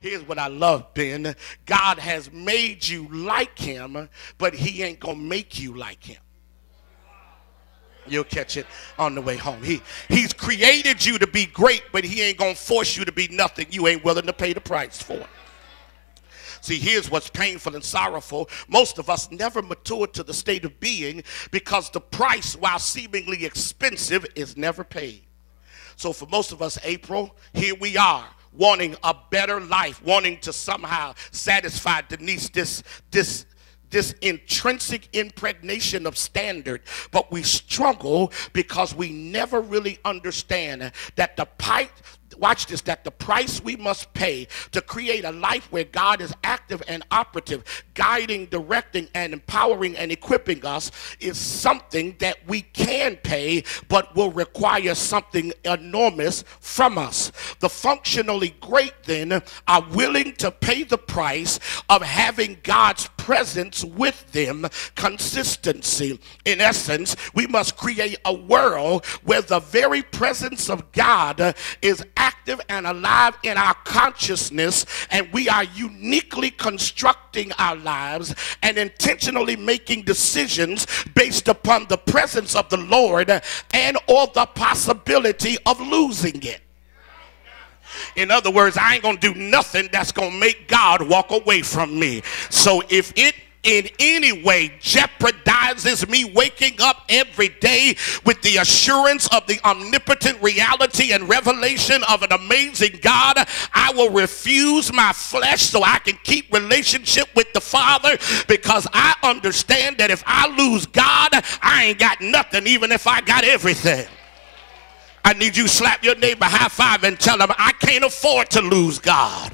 Here's what I love, Ben. God has made you like him, but he ain't going to make you like him. You'll catch it on the way home. He's created you to be great, but he ain't going to force you to be nothing you ain't willing to pay the price for. See, here's what's painful and sorrowful. Most of us never mature to the state of being because the price, while seemingly expensive, is never paid. So for most of us, April, here we are, wanting a better life, wanting to somehow satisfy Denise this intrinsic impregnation of standard, but we struggle because we never really understand that the price we must pay to create a life where God is active and operative, guiding, directing, and empowering and equipping us is something that we can pay, but will require something enormous from us. The functionally great then are willing to pay the price of having God's presence with them, consistency. In essence, we must create a world where the very presence of God is active and alive in our consciousness, and we are uniquely constructing our lives and intentionally making decisions based upon the presence of the Lord and or the possibility of losing it. In other words, I ain't gonna do nothing that's gonna make God walk away from me. So if it in any way jeopardizes me waking up every day with the assurance of the omnipotent reality and revelation of an amazing God, I will refuse my flesh so I can keep relationship with the Father, because I understand that if I lose God, I ain't got nothing, even if I got everything. I need you to slap your neighbor, high five, and tell them, I can't afford to lose God.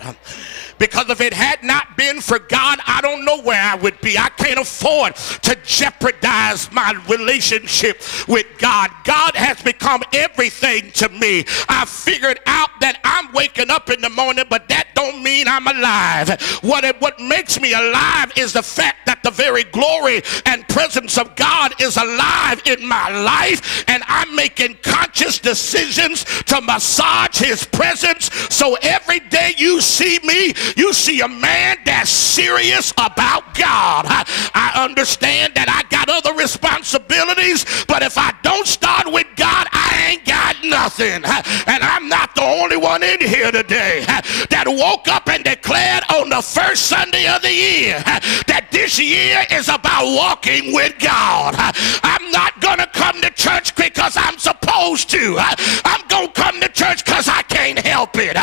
Because if it had not been for God, I don't know where I would be. I can't afford to jeopardize my relationship with God. God has become everything to me. I figured out that I'm waking up in the morning, but that don't mean I'm alive. What makes me alive is the fact that the very glory and presence of God is alive in my life, and I'm making conscious decisions to massage his presence. So every day you see me, you see a man that's serious about God. I understand that I got other responsibilities, but if I don't start with God, I ain't got nothing. And I'm not the only one in here today that woke up and declared on the first Sunday of the year that this year is about walking with God. I'm not going to come to church because I'm supposed to. I'm going to come to church because I can't help it.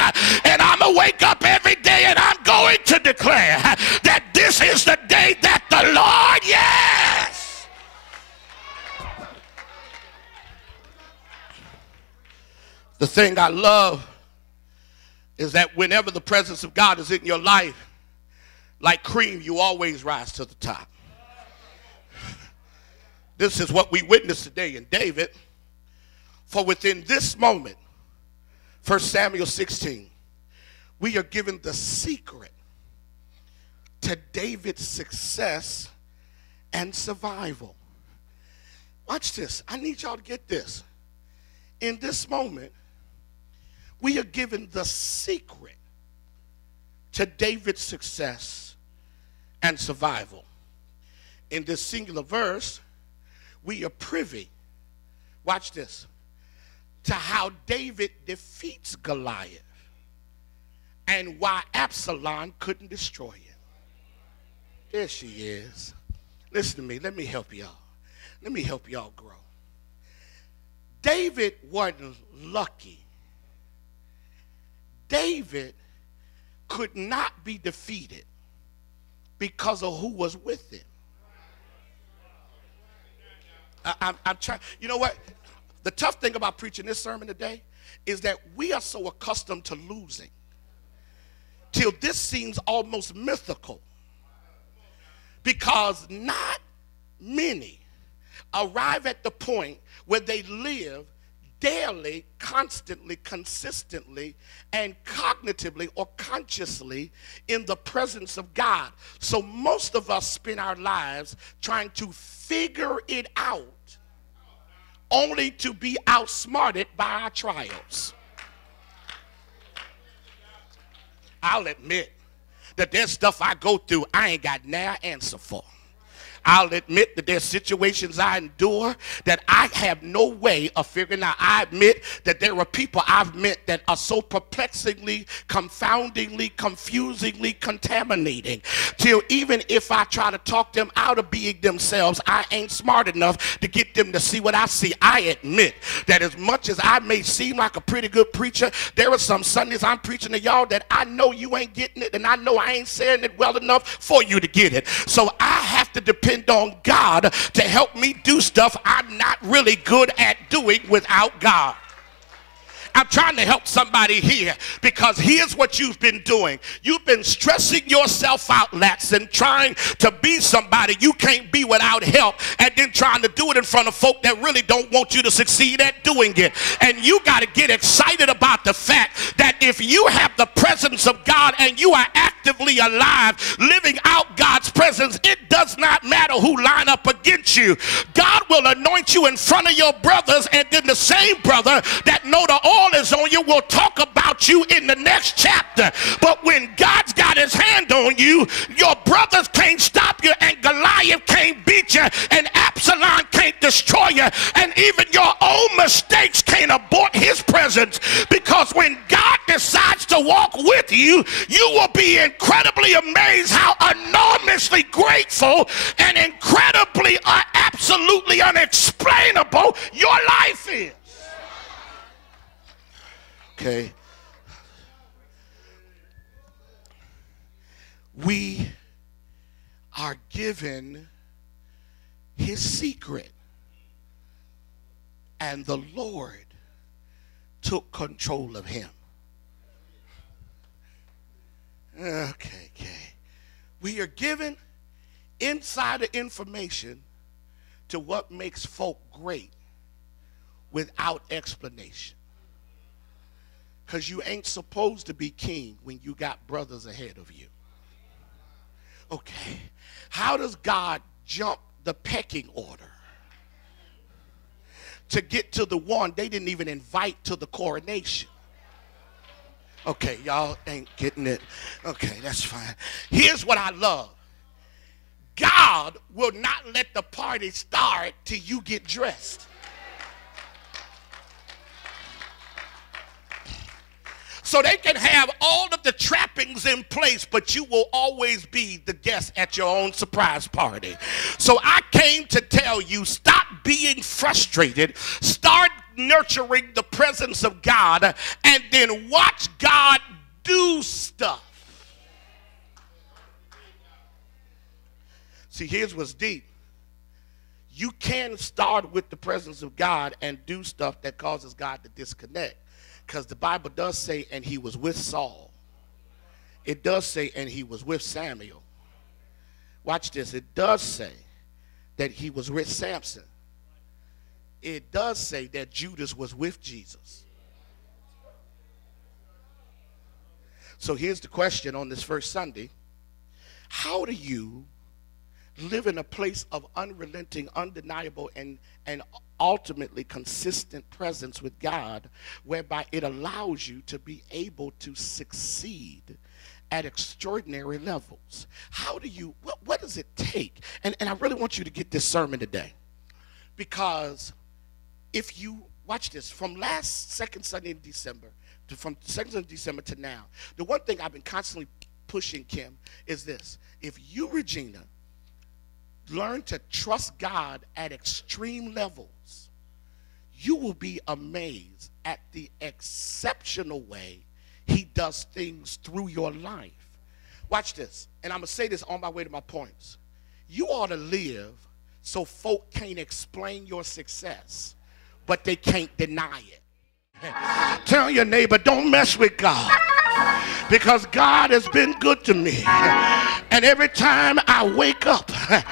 And I'm going to wake up every day and I'm going to declare that this is the day that the Lord, yes. The thing I love is that whenever the presence of God is in your life, like cream, you always rise to the top. This is what we witnessed today in David. For within this moment, 1 Samuel 16, we are given the secret to David's success and survival. Watch this. I need y'all to get this. In this moment, we are given the secret to David's success and survival. In this singular verse, we are privy, watch this, to how David defeats Goliath and why Absalom couldn't destroy him. There she is. Listen to me. Let me help y'all. Let me help y'all grow. David wasn't lucky. David could not be defeated because of who was with him. I'm trying. You know what? The tough thing about preaching this sermon today is that we are so accustomed to losing till this seems almost mythical, because not many arrive at the point where they live daily, constantly, consistently, and cognitively or consciously in the presence of God. So most of us spend our lives trying to figure it out, only to be outsmarted by our trials. I'll admit that there's stuff I go through I ain't got no answer for. I'll admit that there's situations I endure that I have no way of figuring out. I admit that there are people I've met that are so perplexingly, confoundingly, confusingly contaminating, till even if I try to talk them out of being themselves, I ain't smart enough to get them to see what I see. I admit that as much as I may seem like a pretty good preacher, there are some Sundays I'm preaching to y'all that I know you ain't getting it, and I know I ain't saying it well enough for you to get it. So I have to depend on God to help me do stuff I'm not really good at doing without God. I'm trying to help somebody here, because here's what you've been doing. You've been stressing yourself out, Latson, trying to be somebody you can't be without help, and then trying to do it in front of folk that really don't want you to succeed at doing it. And you got to get excited about the fact that if you have the presence of God and you are actively alive, living out God's presence, it does not matter who line up against you. God will anoint you in front of your brothers, and then the same brother that know the oil is on you will talk about you in the next chapter. But when God's got his hand on you, your brothers can't stop you, and Goliath can't beat you, and Absalom can't destroy you, and even your own mistakes can't abort his presence. Because when God decides to walk with you, you will be incredibly amazed how enormously grateful and incredibly absolutely unexplainable your life is. Okay. We are given his secret, and the Lord took control of him. Okay. We are given insider information to what makes folk great without explanation. Because you ain't supposed to be king when you got brothers ahead of you. Okay. How does God jump the pecking order to get to the one they didn't even invite to the coronation? Okay, y'all ain't getting it. Okay, that's fine. Here's what I love. God will not let the party start till you get dressed. So they can have all of the trappings in place, but you will always be the guest at your own surprise party. So I came to tell you, stop being frustrated. Start nurturing the presence of God, and then watch God do stuff. See, here's what's deep. You can start with the presence of God and do stuff that causes God to disconnect. Because the Bible does say, and he was with Saul. It does say, and he was with Samuel. Watch this. It does say that he was with Samson. It does say that Judas was with Jesus. So here's the question on this first Sunday. How do you live in a place of unrelenting, undeniable, and ultimately consistent presence with God, whereby it allows you to be able to succeed at extraordinary levels? How do you, what does it take? And I really want you to get this sermon today, because if you watch this from second Sunday in December, from second Sunday in December to now, the one thing I've been constantly pushing, Kim, is this. If you, Regina, learn to trust God at extreme levels, you will be amazed at the exceptional way he does things through your life. Watch this, and I'm going to say this on my way to my points. You ought to live so folk can't explain your success, but they can't deny it. Tell your neighbor, don't mess with God, because God has been good to me. And every time I wake up and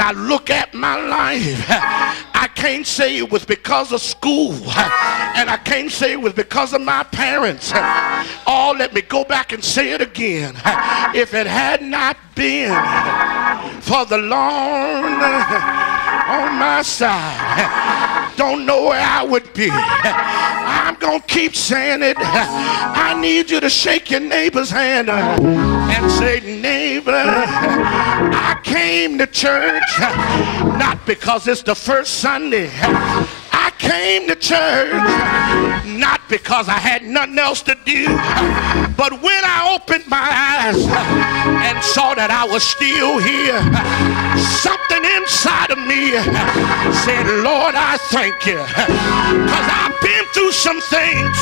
I look at my life, I can't say it was because of school, and I can't say it was because of my parents. Oh, let me go back and say it again. If it had not been for the Lord on my side, don't know where I would be. I'm going to keep saying it. I need you to shake your neighbor's hand and say, neighbor, I came to church not because it's the first Sunday. I came to church not because I had nothing else to do, but when I opened my eyes and saw that I was still here, something inside of me said, Lord, I thank you, because I've been through some things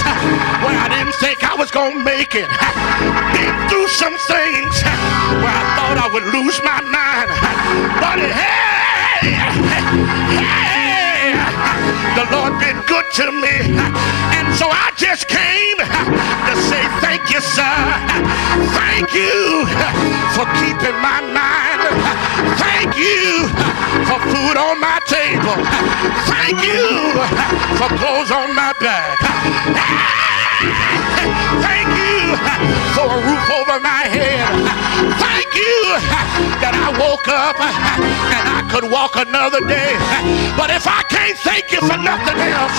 where I didn't think I was going to make it. Been through some things where I thought I would lose my mind, but hey, the Lord been good to me, and so I just came to say thank you, sir. Thank you for keeping my mind. Thank you for food on my table. Thank you for clothes on my back. Thank you for a roof over my head. Thank you that I woke up and I could walk another day. But if I can't thank you for nothing else,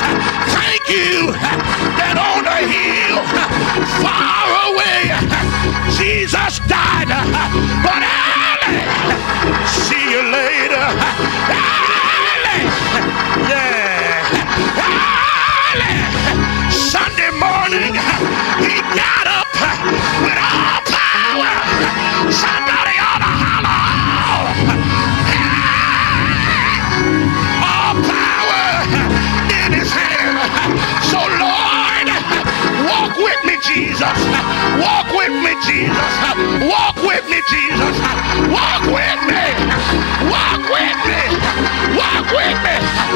thank you that on a hill far away Jesus died. But I'll see you later. Sunday morning, he got up with all power. Somebody ought to holler. All power in his hand. So Lord, walk with me, Jesus. Walk with me, Jesus. Walk with me, Jesus. Walk with me. Walk with me. Walk with me.